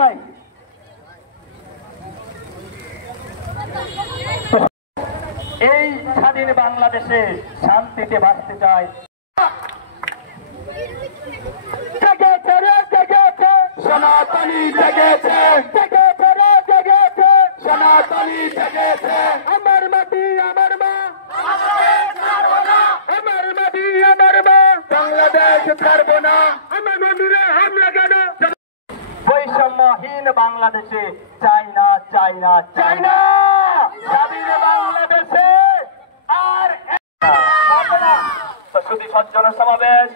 চাই। এই স্বাধীন বাংলাদেশে শান্তিতে বাঁচতে চাই। জেগেছে রে জেগেছে সনাতনী, জেগেছে জেগেছে রে জেগেছে সনাতনী, জেগেছে। আমার মাটি আমার মা, আমার মাটি আমার মা, বাংলাদেশ ছাড়বো না। আমার মন্দিরে হামলা কেন? বৈষম্যহীন বাংলাদেশে চাই না চাই না চাই না। স্বাধীন বাংলাদেশে আর শুধু সজ্জন সমাবেশ,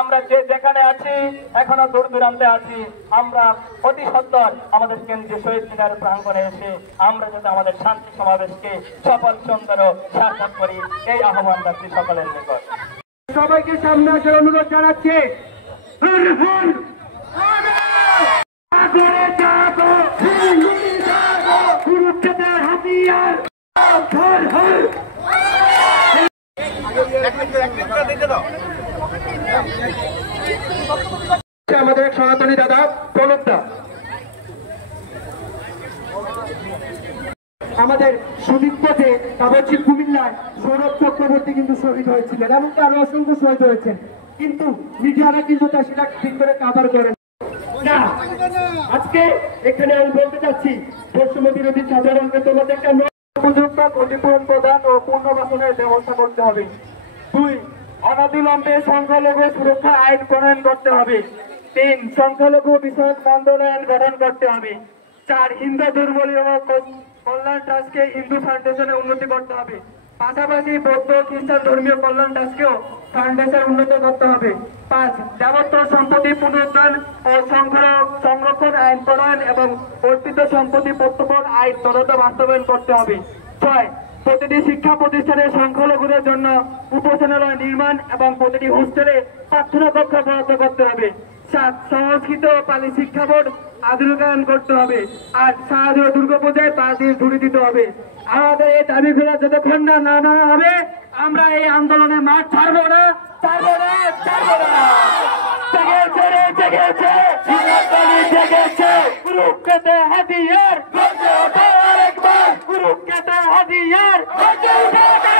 আমরা যে যেখানে আছি, এখনো দূর দূরান্তে আছি, আমরা অতি সত্বর আমাদের কেন্দ্রীয় শহীদ মিনার প্রাঙ্গণে এসে আমরা যাতে আমাদের শান্তি সমাবেশকে সফল সুন্দর সার্থক করি, এই আহ্বান রাখছি সকলের নিকট। সবাইকে সামনে আসার অনুরোধ জানাচ্ছি। আমাদের এক সনাতনী দাদা প্রণবদা, আমাদের সুদীপ্ততে কাবাচি কুমিল্লায় সৌরভ চক্রবর্তী কিন্তু শহীদ হয়েছিলেন, এমনকি আরো অসংখ্য শহীদ হয়েছেন, কিন্তু মিডিয়ারা কিন্তু সেটা ঠিক করে কাভার করেন না। আজকে এখানে আমি বলতে চাচ্ছি, বৈষম্য বিরোধী সাধারণকে তোমাদের একটা উপযুক্ত ক্ষতিপূরণ প্রদান ও পুনর্বাসনের ব্যবস্থা করতে হবে। 2, অনতিবিলম্বে সংখ্যালঘু সুরক্ষা আইন প্রণয়ন করতে হবে। 3, সংখ্যালঘু বিষয়ক মন্ত্রণালয় গঠন করতে হবে। 4, হিন্দু দুর্বল কল্যাণ ট্রাস্টকে হিন্দু ফাউন্ডেশনে উন্নতি করতে হবে। পাশাপাশি বৌদ্ধ খ্রিস্টান ধর্মীয় কল্যাণ ট্রাস্টকেও ফাউন্ডেশন উন্নত করতে হবে। 5, যাবত্য সম্পত্তি পুনরুদ্ধার ও সংরক্ষণ আইন প্রণয়ন এবং অর্পিত সম্পত্তি প্রত্যর্পণ আইন তদন্ত বাস্তবায়ন করতে হবে। 6, প্রতিটি শিক্ষা প্রতিষ্ঠানে সংখ্যালঘুদের জন্য উপাসনালয় নির্মাণ এবং প্রতিটি হোস্টেলে প্রার্থনা কক্ষ বরাদ্দ করতে হবে। 7, সংস্কৃত ও পালি শিক্ষা বোর্ড আধুনিকায়ন করতে হবে। 8, শারদীয় দুর্গাপূজায় 5 দিন ছুটি দিতে হবে। আমাদের এই দাবিগুলো যতক্ষণ না মানা হবে, আমরা এই আন্দোলনে মাঠ ছাড়বো না, ছাড়বো না, ছাড়বো না। জেগেছে রে জেগেছে সনাতনী, জেগেছে কুরুক্ষেত্রে হাতিয়ার গর্জে ওঠে আরেকবার, কুরুক্ষেত্রে হাতিয়ার গর্জে ওঠে।